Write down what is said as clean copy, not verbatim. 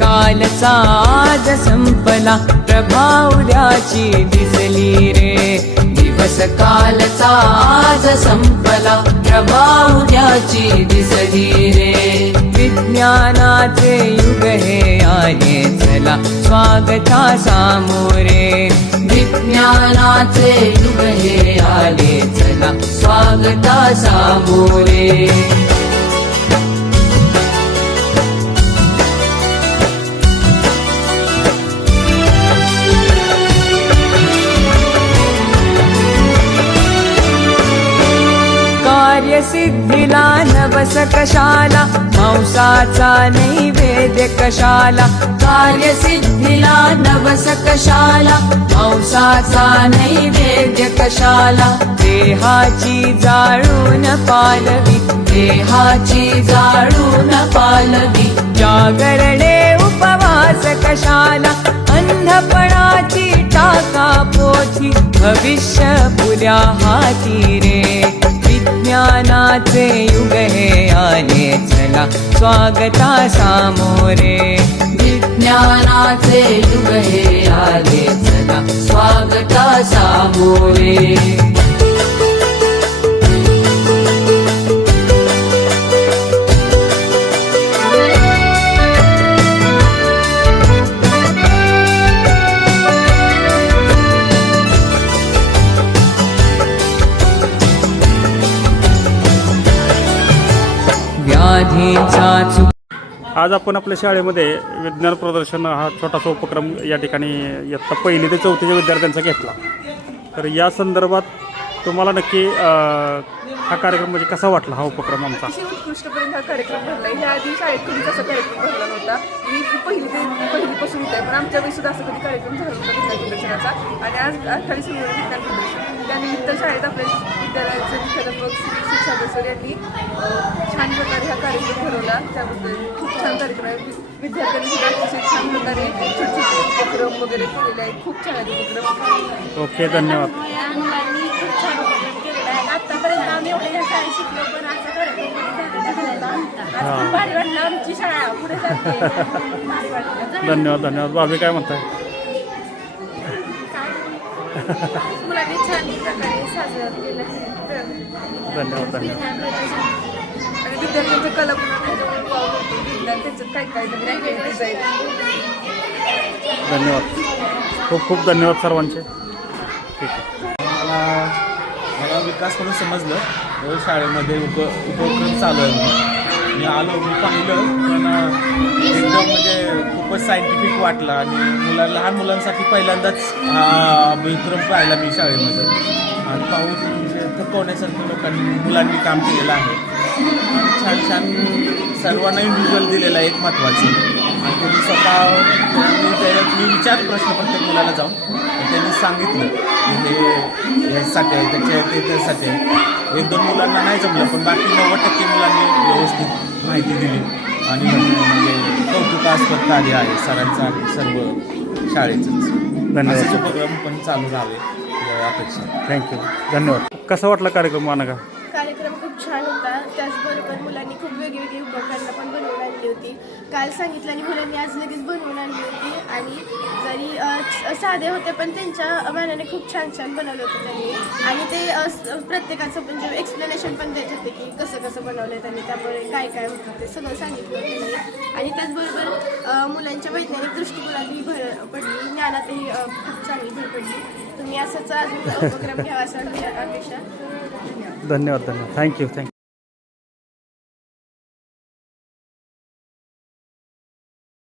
कालचा आज संपला, प्रभा उद्याची दिसली रे. दिवस कालचा आज संपला, प्रभा उद्याची दिसली रे. विज्ञानाचे युग हे आले चला, स्वागता सामोरे. विज्ञानाचे युग हे आले चला, स्वागता सामोरे. कार्यसिद्धीला नवस कशाला, मांसाचा नैवेद्य कशाला. कार्यसिद्धीला नवस कशाला, मांसाचा नैवेद्य कशाला. देहाची जाळून पालवी, देहाची जाळून पालवी. जागरणे उपवास कशाला, अंधपणाची टाका पोथी. भविष्य पुऱ्या हाती रे. विज्ञानाचे युग हे आले चला, स्वागता सामोरे. विज्ञानाचे युग हे आले चला, स्वागता सामोरे. आज आपण आपल्या शाळेमध्ये विज्ञान प्रदर्शन हा छोटासा उपक्रम या ठिकाणी इयत्ता पहिली ते चौथीच्या विद्यार्थ्यांचा घेतला. तर या संदर्भात तुम्हाला नक्की हा कार्यक्रम म्हणजे कसा वाटला, हा उपक्रम आमचा? उत्कृष्टपर्यंत हा कार्यक्रम भरला. ह्या आधी शाळेत कधीच असा कार्यक्रम भरला नव्हता. मी पहिलीपासून होत आहे, पण आमच्या वेळी सुद्धा असं कधी कार्यक्रम झाला नव्हता विज्ञान प्रदर्शनाचा. आणि आज खाली सुरू विज्ञान प्रदर्शन. त्यानिमित्त शाळेत आपल्या विद्यालयाचे मुख्याध्यापक शिक्षा बसर यांनी छान प्रकारे हा कार्यक्रम भरवला. त्याबद्दल खूप छान कार्यक्रम आहे. विद्यार्थ्यांनी सुद्धा अतिशय छान प्रकारे छोटे छोटे उपक्रम वगैरे केलेले आहेत. खूप छान आहेत उपक्रम. ओके, धन्यवाद. खूप छान उपक्रम केलेला आहे. आतापर्यंत आम्ही एवढे ह्या शाळेत शिकलो, पण असा कार्यक्रम खूप भारी वाटलं. आमची शाळा पुढे जाते. धन्यवाद धन्यवाद. बाबी काय म्हणताय? मुलांनी छान प्रकारे साजरा केला आहे. धन्यवाद धन्यवाद. आणि विद्यार्थ्यांच्या कला विज्ञान त्याच्यात काय काय ॲक्टिव्हिटीज आहेत. धन्यवाद, खूप खूप धन्यवाद सर्वांचे. ठीक आहे. मला विकास म्हणून समजलं शाळेमध्ये उपक्रम चालू आहे म्हणून मी आलो. मी पाहिलं, पण एकदम म्हणजे खूपच सायंटिफिक वाटला. आणि लहान मुलांसाठी पहिल्यांदाच हा विक्रम पाहिला मी शाळेमध्ये. आणि पाहून म्हणजे थकवण्यासारखं मुलांनी काम केलेलं आहे. आणि छान छान सर्वांना इंडिव्हिज्युअल दिलेलं आहे, एक महत्त्वाचं. आणि त्यांनी स्वतः मी विचारले प्रश्न प्रत्येक मुलाला जाऊन, त्यांनी सांगितलं की हे ह्यासाठी आहे, त्याच्यासाठी आहे. 1-2 मुलांना नाही जमलं, पण बाकी 90% मुलांनी व्यवस्थित माहिती दिली. आणि म्हणजे कौतुकास्पद कार्य आहे सरांचं आहे, सर्व शाळेचंच. धन्यवाद. उपक्रम पण चालू राहावे अपेक्षा. थँक्यू, धन्यवाद. कसा वाटला कार्यक्रम मानका? कार्यक्रम खूप छान होता. त्याचबरोबर मुलांनी खूप वेगवेगळी उपकरणं पण बनवून आणली होती. काल सांगितलं आणि मुलांनी आज लगेच बनवून आणली होती. आणि जरी साधे होते, पण त्यांच्या मनाने खूप छान छान बनवलं होतं त्यांनी. आणि ते प्रत्येकाचं म्हणजे एक्सप्लेनेशन पण देत होते की कसं कसं बनवलं आहे त्यांनी, त्यामुळे काय काय होतं ते सगळं सांगितलं त्यांनी. आणि त्याचबरोबर मुलांच्या वैज्ञानिक दृष्टिकोनातही भर पडली, ज्ञानातही खूप चांगली भर पडली. तुम्ही असंच अजून उपक्रम घ्यावा असं अपेक्षा. धन्यवाद धन्यवाद. थँक्यू.